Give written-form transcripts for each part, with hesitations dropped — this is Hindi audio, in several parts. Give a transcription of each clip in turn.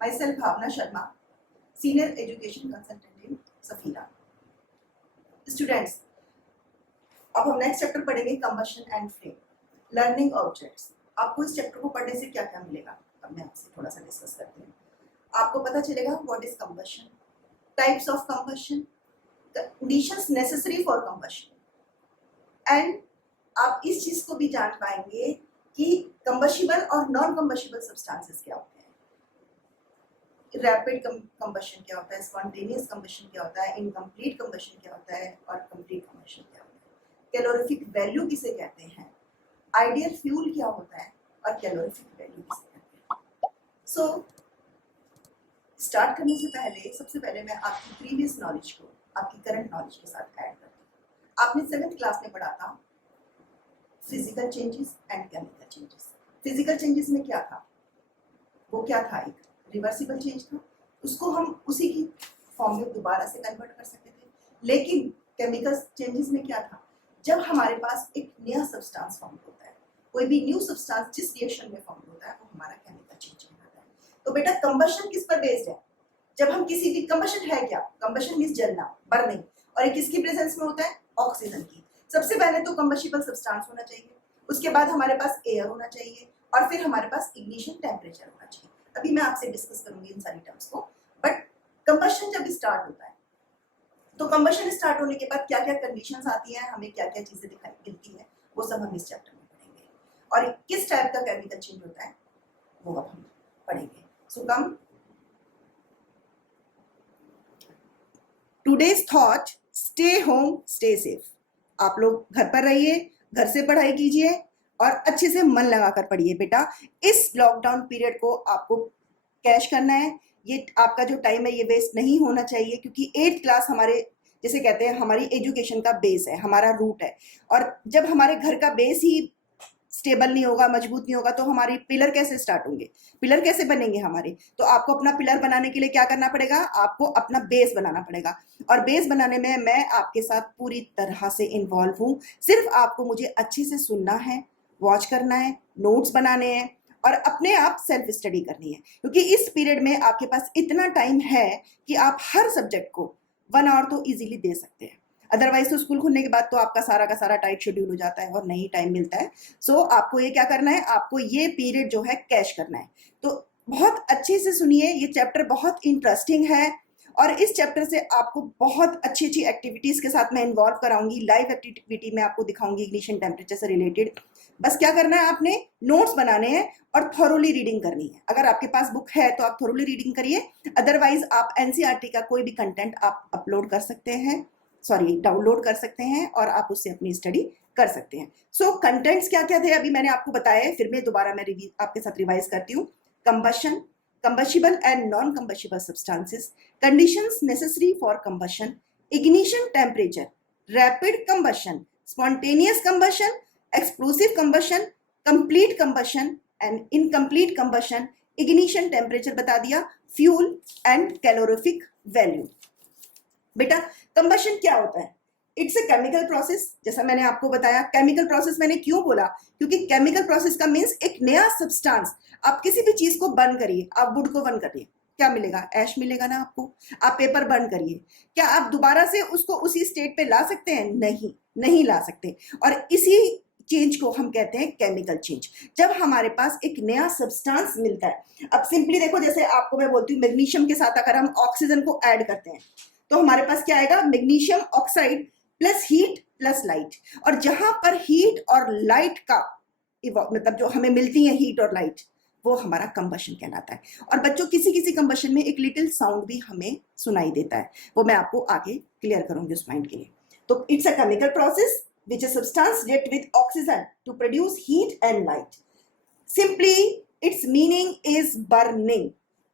myself Bhavna Sharma, Senior Education Consultant in Safira. Students, अब हम नेक्स्ट चैप्टर पढ़ेंगे combustion and flame, learning objects. आपको इस चैप्टर को पढ़ने से क्या क्या मिलेगा, अब मैं आपसे थोड़ा सा डिस्कस करती हूँ। आपको पता चलेगा what is combustion, types of combustion, conditions necessary for combustion, and आप इस चीज को भी जान पाएंगे कि कंबशिबल और नॉन कंबशिबल सब्सटेंसेस क्या होते हैं, रैपिड कंबशन क्या होता है, स्पॉन्टेनियस कंबशन क्या होता है, इनकम्प्लीट कंबशन क्या होता है और कंप्लीट कंबशन क्या होता है, कैलोरीफिक वैल्यू किसे कहते हैं, आइडियल फ्यूल क्या होता है और कैलोरीफिक वैल्यू किसे कहते हैं। सो स्टार्ट करने से पहले सबसे पहले मैं आपकी प्रीवियस नॉलेज को आपकी करंट नॉलेज के साथ ऐड करती हूँ। आपने 7th क्लास में पढ़ा था physical changes and chemical changes. Physical changes में क्या था, वो क्या था, एक रिवर्सिबल चेंज था, उसको हम उसी की फॉर्म में दोबारा से कन्वर्ट कर सकते थे। लेकिन केमिकल चेंजेस में क्या था, जब हमारे पास एक नया सब्सटेंस फॉर्म होता है, कोई भी न्यू सब्सटेंस जिस रिएक्शन में फॉर्म होता है वो हमारा केमिकल चेंज कहलाता है। तो बेटा कंबशन किस पर बेस्ड है, जब हम किसी भी कंबशन है क्या, कंबशन मींस जलना, बर्निंग, और ये किसकी प्रेजेंस में होता है, ऑक्सीजन की। सबसे पहले तो कंबशिबल सब्सटेंस होना चाहिए, उसके बाद हमारे पास एयर होना चाहिए और फिर हमारे पास इग्निशन टेम्परेचर होना चाहिए। अभी मैं आपसे डिस्कस करूंगी इन सारी टर्म्स को। बट कंबशन जब स्टार्ट होता है तो कंबशन स्टार्ट होने के बाद क्या क्या कंडीशंस आती हैं, हमें क्या क्या चीजें दिखाई मिलती है, वो सब हम इस चैप्टर में पढ़ेंगे। और किस टाइप का केमिकल चेंज होता है वो अब हम पढ़ेंगे। So come today's thought, stay home stay safe. आप लोग घर पर रहिए, घर से पढ़ाई कीजिए और अच्छे से मन लगाकर पढ़िए बेटा। इस लॉकडाउन पीरियड को आपको कैश करना है, ये आपका जो टाइम है ये वेस्ट नहीं होना चाहिए, क्योंकि 8th क्लास हमारे जैसे कहते हैं हमारी एजुकेशन का बेस है, हमारा रूट है। और जब हमारे घर का बेस ही स्टेबल नहीं होगा, मजबूत नहीं होगा, तो हमारी पिलर कैसे स्टार्ट होंगे, पिलर कैसे बनेंगे हमारे। तो आपको अपना पिलर बनाने के लिए क्या करना पड़ेगा, आपको अपना बेस बनाना पड़ेगा। और बेस बनाने में मैं आपके साथ पूरी तरह से इन्वॉल्व हूँ। सिर्फ आपको मुझे अच्छे से सुनना है, वॉच करना है, नोट्स बनाने हैं और अपने आप सेल्फ स्टडी करनी है, क्योंकि इस पीरियड में आपके पास इतना टाइम है कि आप हर सब्जेक्ट को 1 आवर तो इजीली दे सकते हैं। अदरवाइज तो स्कूल खुलने के बाद तो आपका सारा का सारा टाइट शेड्यूल हो जाता है और नहीं टाइम मिलता है। सो आपको ये क्या करना है, आपको ये पीरियड जो है कैश करना है। तो बहुत अच्छे से सुनिए, ये चैप्टर बहुत इंटरेस्टिंग है और इस चैप्टर से आपको बहुत अच्छी अच्छी एक्टिविटीज के साथ मैं इन्वॉल्व कराऊंगी। लाइव एक्टिविटी में आपको दिखाऊंगी इग्निशन टेम्परेचर से रिलेटेड। बस क्या करना है, आपने नोट्स बनाने हैं और थॉरोली रीडिंग करनी है। अगर आपके पास बुक है तो आप थॉरोली रीडिंग करिए, अदरवाइज आप एनसीईआरटी का कोई भी कंटेंट आप अपलोड कर सकते हैं, डाउनलोड कर सकते हैं और आप उससे अपनी स्टडी कर सकते हैं। सो कंटेंट्स क्या क्या थे अभी मैंने आपको बताया है, फिर मैं दोबारा मैं आपके साथ रिवाइज करती हूँ। Combustion, combustible and non combustible substances, conditions necessary for combustion, ignition temperature, rapid combustion, spontaneous combustion, explosive combustion, complete combustion and incomplete combustion, ignition temperature बता दिया, फ्यूल एंड कैलोरीफिक वैल्यू। बेटा कंबशन क्या होता है, इट्स ए केमिकल प्रोसेस। जैसा मैंने आपको बताया, केमिकल प्रोसेस मैंने क्यों बोला, क्योंकि केमिकल प्रोसेस का मीन्स एक नया सब्सटेंस। आप किसी भी चीज को बर्न करिए, आप वुड को बर्न करिए, क्या मिलेगा, ऐश मिलेगा ना आपको। आप पेपर बर्न करिए, क्या आप दोबारा से उसको उसी स्टेट पे ला सकते हैं, नहीं, नहीं ला सकते। और इसी चेंज को हम कहते हैं केमिकल चेंज, जब हमारे पास एक नया सब्सटेंस मिलता है। अब सिंपली देखो, जैसे आपको मैं बोलती हूँ मैग्नीशियम के साथ अगर हम ऑक्सीजन को ऐड करते हैं तो हमारे पास क्या आएगा, magnesium oxide plus heat plus light. और जहां पर हीट और लाइट का मतलब जो हमें मिलती है हीट और लाइट, वो हमारा कंबशन कहलाता है। और बच्चों किसी किसी कंबशन में एक लिटिल साउंड भी हमें सुनाई देता है, वो मैं आपको आगे क्लियर करूंगी उस पॉइंट के लिए। तो it's a chemical process which a substance react with oxygen to produce heat and light. Simply, its meaning is burning.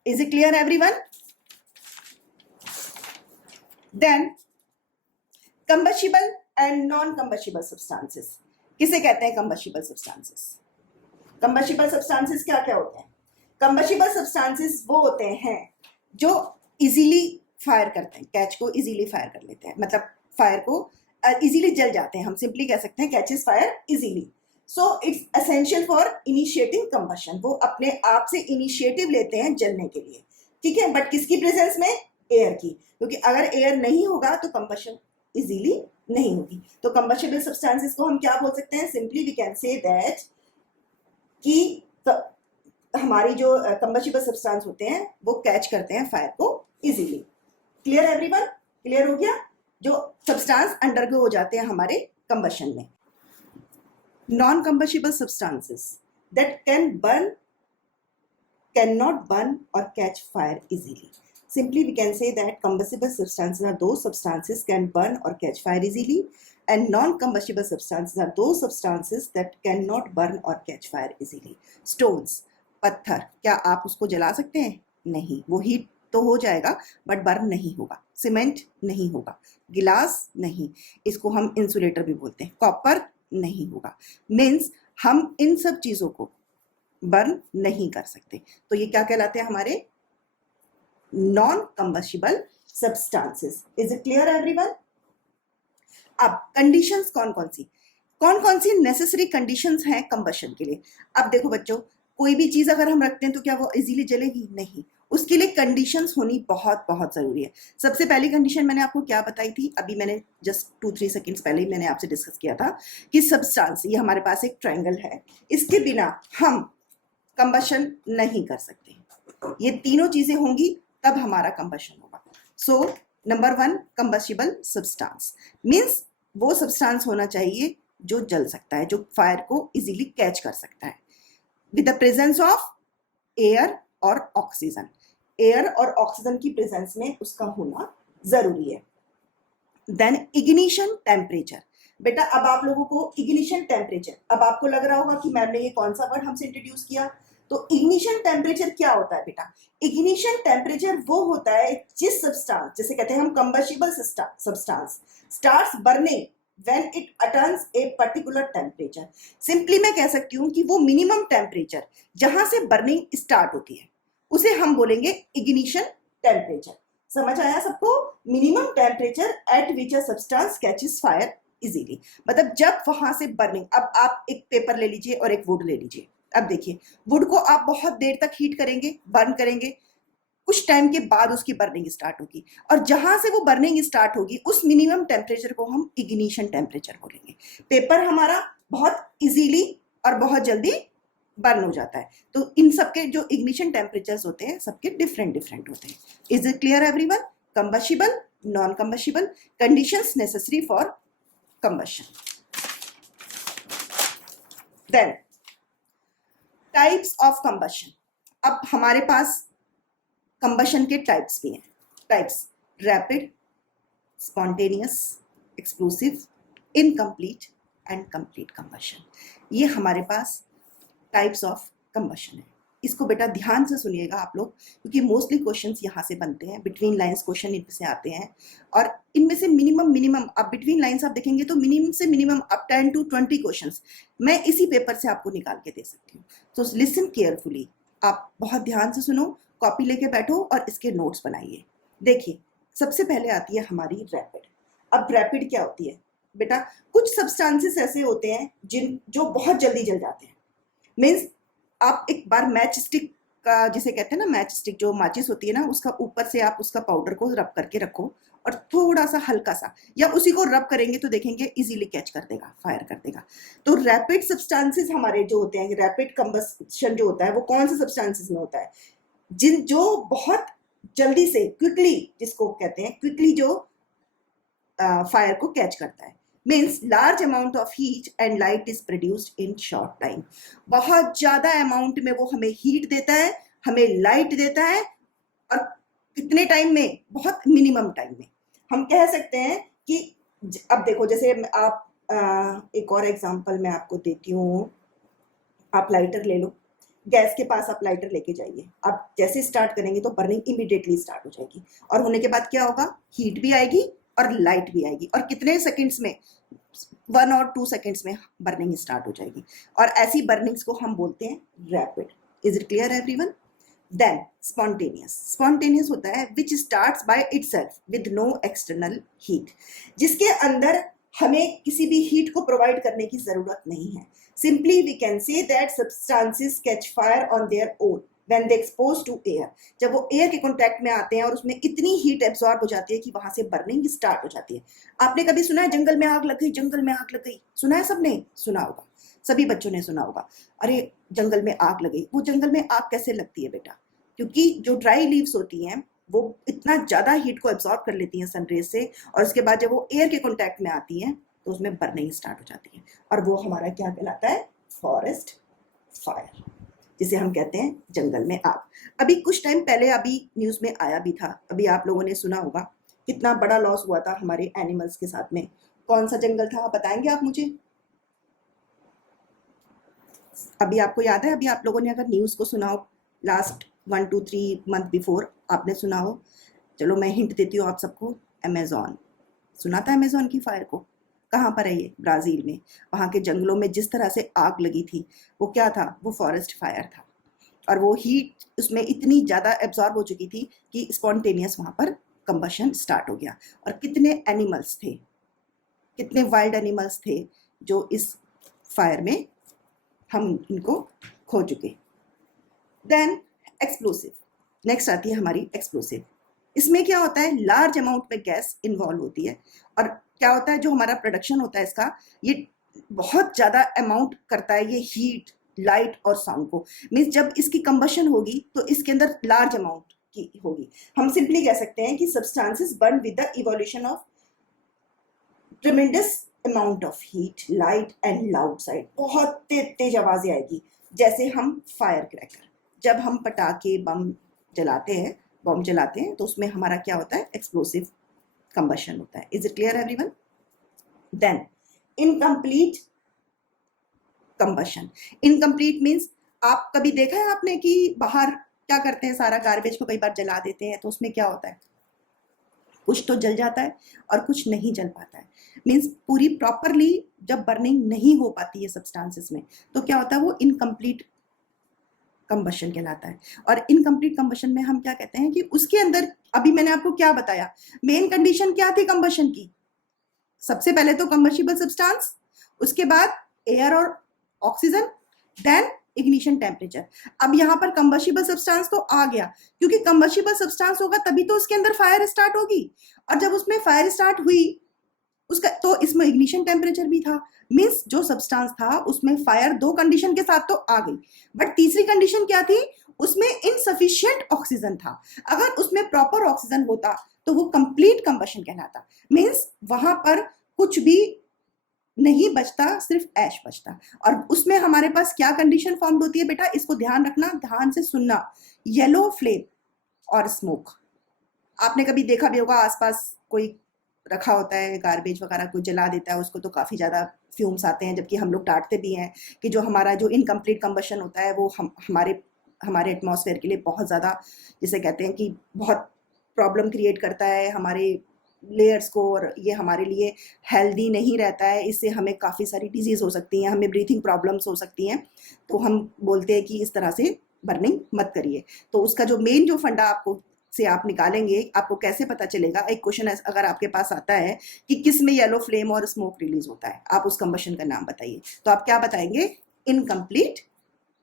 Is it clear, everyone? Then, combustible and non-combustible substances. किसे कहते हैं combustible substances? Combustible substances क्या क्या होते हैं? Combustible substances वो होते हैं जो easily फायर करते हैं, कैच को इजीली फायर कर लेते हैं, मतलब फायर को इजीली जल जाते हैं, हम सिंपली कह सकते हैं catches fire easily. So it's essential for initiating combustion, वो अपने आप से इनिशिएटिव लेते हैं जलने के लिए। ठीक है, बट किसकी प्रेजेंस में? एयर की, क्योंकि अगर एयर नहीं होगा तो कंबशन इजीली नहीं होगी। तो कंबस्टिबल सब्सटेंसेस को हम क्या बोल सकते हैं? Simply we can say that कि हमारी जो कंबस्टिबल सब्सटेंस होते हैं वो कैच करते हैं फायर को इजीली। Clear everyone? क्लियर हो गया? जो सब्सटेंस अंडरगो हो जाते हैं हमारे कंबशन में। Non combustible substances that can burn cannot burn or catch fire easily. Simply we can say that combustible substances are those substances can burn or catch fire easily, and non-combustible substances are those substances that cannot burn or catch fire easily. Stones, पत्थर, क्या आप उसको जला सकते हैं? नहीं, वो हीट तो हो जाएगा बट बर्न नहीं होगा। सीमेंट नहीं होगा, गिलास नहीं, इसको हम इंसुलेटर भी बोलते हैं। कॉपर नहीं होगा। मीन्स हम इन सब चीजों को बर्न नहीं कर सकते, तो ये क्या कहलाते हैं? हमारे non combustible substances. Is it clear everyone? अब कंडीशंस कौन कौन सी नेसेसरी कंडीशंस हैं कंबशन के लिए? अब देखो बच्चों, कोई भी चीज अगर हम रखते हैं तो क्या वो इजीली जलेगी? नहीं, उसके लिए कंडीशंस होनी बहुत बहुत जरूरी है। सबसे पहली कंडीशन मैंने आपको क्या बताई थी? अभी मैंने जस्ट 2-3 सेकेंड्स पहले ही मैंने आपसे डिस्कस किया था कि सब्सटेंस, ये हमारे पास एक ट्रायंगल है, इसके बिना हम कंबशन नहीं कर सकते। ये तीनों चीजें होंगी तब हमारा कंबशन होगा। So number 1, combustible substance means वो सब्सटेंस होना चाहिए जो जल सकता है, जो फायर को इजीली कैच कर सकता है, with the presence of air और ऑक्सीजन। एयर और ऑक्सीजन की प्रेजेंस में उसका होना जरूरी है। Then ignition temperature. बेटा अब आप लोगों को इग्निशन टेम्परेचर, अब आपको लग रहा होगा कि मैम ने ये कौन सा वर्ड हमसे इंट्रोड्यूस किया। तो इग्निशन टेम्परेचर क्या होता है बेटा? इग्निशन टेम्परेचर वो होता है जिस सब्सटेंस, जैसे कहते हैं हम combustible substance starts burning when it attains a particular temperature. Simply मैं कह सकती हूँ कि वो मिनिमम टेम्परेचर जहां से बर्निंग स्टार्ट होती है उसे हम बोलेंगे इग्निशन टेम्परेचर। समझ आया सबको? Minimum temperature at which a substance catches fire easily, मतलब जब वहां से बर्निंग। अब आप एक पेपर ले लीजिए और एक वुड ले लीजिए। अब देखिए, वुड को आप बहुत देर तक हीट करेंगे, बर्न करेंगे, कुछ टाइम के बाद उसकी बर्निंग स्टार्ट होगी, और जहां से वो बर्निंग स्टार्ट होगी उस मिनिमम टेम्परेचर को हम इग्निशन टेम्परेचर बोलेंगे। पेपर हमारा बहुत इजीली और बहुत जल्दी बर्न हो जाता है। तो इन सबके जो इग्निशन टेम्परेचर्स होते हैं सबके डिफरेंट डिफरेंट होते हैं। Is it clear everyone? Combustible, non combustible, conditions necessary for combustion. Then types of combustion. अब हमारे पास कंबशन के टाइप्स भी हैं। Types: rapid, spontaneous, explosive, incomplete and complete combustion. ये हमारे पास टाइप्स ऑफ कंबशन है। इसको बेटा ध्यान से सुनिएगा आप लोग, क्योंकि मोस्टली क्वेश्चंस यहाँ से बनते हैं, बिटवीन लाइंस क्वेश्चन इनमें से आते हैं, और इनमें से मिनिमम आप बिटवीन लाइंस आप देखेंगे तो मिनिमम से मिनिमम अप 10 to 20 क्वेश्चंस मैं इसी पेपर से आपको निकाल के दे सकती हूँ। तो लिसन केयरफुली, आप बहुत ध्यान से सुनो, कॉपी लेके बैठो और इसके नोट्स बनाइए। देखिए, सबसे पहले आती है हमारी रैपिड। अब रैपिड क्या होती है बेटा? कुछ सब्सटेंसेस ऐसे होते हैं जो बहुत जल्दी जल जाते हैं। मीन्स आप एक बार मैच स्टिक का, जिसे कहते हैं ना मैच स्टिक, जो माचिस होती है ना, उसका ऊपर से आप उसका पाउडर को रब करके रखो और थोड़ा सा हल्का सा, या उसी को रब करेंगे तो देखेंगे इजीली कैच कर देगा, फायर कर देगा। तो रैपिड सब्सटेंसेस हमारे जो होते हैं, रैपिड कंबस्शन जो होता है वो कौन से सब्सटेंसेस में होता है? जो बहुत जल्दी से, क्विकली, जिसको कहते हैं क्विकली, जो फायर को कैच करता है। Means large amount of heat and light is produced in short time. बहुत ज्यादा अमाउंट में वो हमें हीट देता है, हमें लाइट देता है, और कितने टाइम में? बहुत मिनिमम टाइम में। हम कह सकते हैं कि अब देखो, जैसे आप एक और एग्जांपल मैं आपको देती हूँ। आप लाइटर ले लो, गैस के पास आप लाइटर लेके जाइए, आप जैसे स्टार्ट करेंगे तो बर्निंग इमीडिएटली स्टार्ट हो जाएगी, और होने के बाद क्या होगा? हीट भी आएगी और लाइट भी आएगी, और कितने सेकंड्स में? 1 और 2 सेकंड्स में बर्निंग स्टार्ट हो जाएगी। और ऐसी बर्निंग्स को हम बोलते हैं rapid. Is it clear everyone? Then spontaneous होता है which starts by itself with no external heat, जिसके अंदर हमें किसी भी हीट को प्रोवाइड करने की जरूरत नहीं है। Simply we can say that substances catch fire on their own. When they expose to air, जब वो एयर के कॉन्टैक्ट में आते हैं और उसमें इतनी हीट एब्जॉर्ब हो जाती है कि वहां से बर्निंग स्टार्ट हो जाती है। आपने कभी सुना है जंगल में आग लग गई, जंगल में आग लग गई? सुना है? सबने सुना होगा, सभी बच्चों ने सुना होगा। अरे जंगल में आग लग गई। वो जंगल में आग कैसे लगती है बेटा? क्योंकि जो ड्राई लीव्स होती हैं वो इतना ज्यादा हीट को एब्जॉर्ब कर लेती हैं सनरेज से, और उसके बाद जब वो एयर के कॉन्टैक्ट में आती हैं तो उसमें बर्निंग स्टार्ट हो जाती है, और वो हमारा क्या कहलाता है? फॉरेस्ट फायर, जिसे हम कहते हैं जंगल में आग। अभी कुछ टाइम पहले अभी न्यूज में आया भी था, अभी आप लोगों ने सुना होगा, कितना बड़ा लॉस हुआ था हमारे एनिमल्स के साथ में। कौन सा जंगल था, बताएंगे आप मुझे? अभी आपको याद है? अभी आप लोगों ने अगर न्यूज को सुना हो लास्ट 1 2 3 मंथ बिफोर, आपने सुना हो, चलो मैं हिंट देती हूँ आप सबको, अमेजोन। सुना था अमेजोन की फायर को? कहाँ पर है ये? ब्राजील में। वहां के जंगलों में जिस तरह से आग लगी थी, वो क्या था? वो फॉरेस्ट फायर था, और वो हीट उसमें इतनी ज़्यादा एब्जॉर्ब हो चुकी थी कि स्पॉन्टेनियस वहाँ पर कंबशन स्टार्ट हो गया। और कितने एनिमल्स थे, कितने वाइल्ड एनिमल्स थे जो इस फायर में हम इनको खो चुके। देन एक्सप्लोसिव, नेक्स्ट आती है हमारी एक्सप्लोसिव। इसमें क्या होता है? लार्ज अमाउंट में गैस इन्वॉल्व होती है, और क्या होता है, जो हमारा प्रोडक्शन होता है इसका, ये बहुत ज़्यादा अमाउंट करता है ये हीट, लाइट और साउंड को। मीन्स जब इसकी कंबशन होगी तो इसके अंदर लार्ज अमाउंट की होगी। हम सिंपली कह सकते हैं कि substances burn with the evolution of ट्रेमेंडस amount of heat, light and loud side. बहुत तेज आवाजें आएगी, जैसे हम फायर क्रैकर, जब हम पटाखे बम जलाते हैं तो उसमें हमारा क्या होता है? एक्सप्लोसिव कंबशन होता है। Is it clear everyone? Then incomplete combustion. Incomplete means, आप कभी देखा है आपने कि बाहर क्या करते हैं, सारा गार्बेज को कई बार जला देते हैं, तो उसमें क्या होता है? कुछ तो जल जाता है और कुछ नहीं जल पाता है। मीन्स पूरी प्रॉपरली जब बर्निंग नहीं हो पाती है सब्सटेंसेस में, तो क्या होता है? वो इनकम्प्लीट कंबशन कहलाता है। और इनकम्प्लीट कंबशन में हम क्या कहते हैं कि उसके अंदर, अभी मैंने आपको क्या बताया, मेन कंडीशन क्या थी कंबशन की? सबसे पहले तो कंबशिबल सब्सटेंस, उसके बाद एयर और ऑक्सीजन, देन इग्निशन टेम्परेचर। अब यहाँ पर कंबशिबल सब्सटेंस तो आ गया, क्योंकि कंबशिबल सब्सटेंस होगा तभी तो उसके अंदर फायर स्टार्ट होगी, और जब उसमें फायर स्टार्ट हुई उसका, तो इसमें इग्निशन टेम्परेचर भी था। मीन्स जो सब्सटेंस था उसमें फायर दो कंडीशन के साथ तो आ गई, बट तीसरी कंडीशन क्या थी? उसमें इनसफिशिएंट ऑक्सीजन था। अगर उसमें प्रॉपर ऑक्सीजन होता तो वो कंप्लीट कंबशन कहलाता। मीन्स वहां पर कुछ भी नहीं बचता, सिर्फ ऐश बचता। और उसमें हमारे पास क्या कंडीशन फॉर्म होती है बेटा? इसको ध्यान रखना, ध्यान से सुनना। येलो फ्लेम और स्मोक। आपने कभी देखा भी होगा, आसपास कोई रखा होता है गार्बेज वगैरह, कोई जला देता है उसको, तो काफ़ी ज़्यादा फ्यूम्स आते हैं, जबकि हम लोग डांटते भी हैं कि जो हमारा जो इनकम्प्लीट कंबशन होता है वो हमारे हमारे एटमॉस्फेयर के लिए बहुत ज़्यादा, जिसे कहते हैं कि बहुत प्रॉब्लम क्रिएट करता है हमारे लेयर्स को, और ये हमारे लिए हेल्दी नहीं रहता है। इससे हमें काफ़ी सारी डिजीज़ हो सकती हैं, हमें ब्रीथिंग प्रॉब्लम्स हो सकती हैं। तो हम बोलते हैं कि इस तरह से बर्निंग मत करिए। तो उसका जो मेन जो फंडा आपको से आप निकालेंगे, आपको कैसे पता चलेगा? एक क्वेश्चन अगर आपके पास आता है कि किस में येलो फ्लेम और स्मोक रिलीज होता है, आप उस कंबशन का नाम बताइए, तो आप क्या बताएंगे? Incomplete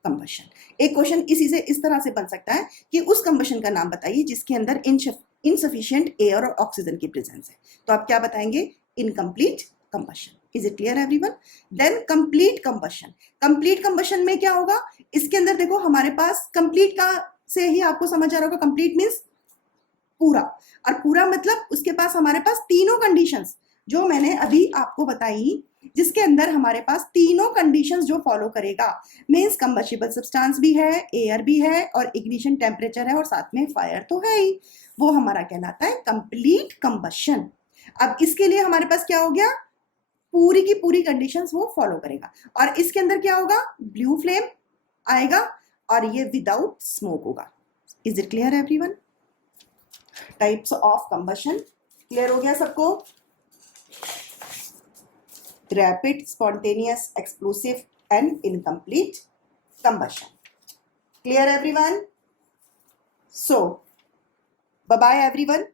combustion. एक क्वेश्चन इसी से इस तरह से बन सकता है कि उस कंबशन का नाम बताइए जिसके अंदर इनसफिशिएंट एयर और ऑक्सीजन की प्रेजेंस है, तो आप क्या बताएंगे? Incomplete combustion. Is it clear everyone? Then complete combustion. Complete combustion में क्या होगा? इसके अंदर देखो, हमारे पास कंप्लीट का से ही आपको समझ आ रहा होगा, कंप्लीट मीन्स पूरा। और पूरा मतलब उसके पास, हमारे पास तीनों कंडीशंस जो मैंने अभी आपको बताई, जिसके अंदर हमारे पास तीनों कंडीशंस जो फॉलो करेगा, मींस कंबशिबल सब्सटेंस भी है, एयर भी है, और इग्निशन टेम्परेचर है, और साथ में फायर तो है ही, वो हमारा कहलाता है कंप्लीट कंबशन। अब इसके लिए हमारे पास क्या हो गया? पूरी की पूरी कंडीशंस वो फॉलो करेगा। और इसके अंदर क्या होगा? ब्लू फ्लेम आएगा, और ये विदाउट स्मोक होगा। Is it clear everyone? Types of combustion clear हो गया सबको? Rapid, spontaneous, explosive and incomplete combustion. Clear everyone? So bye bye everyone.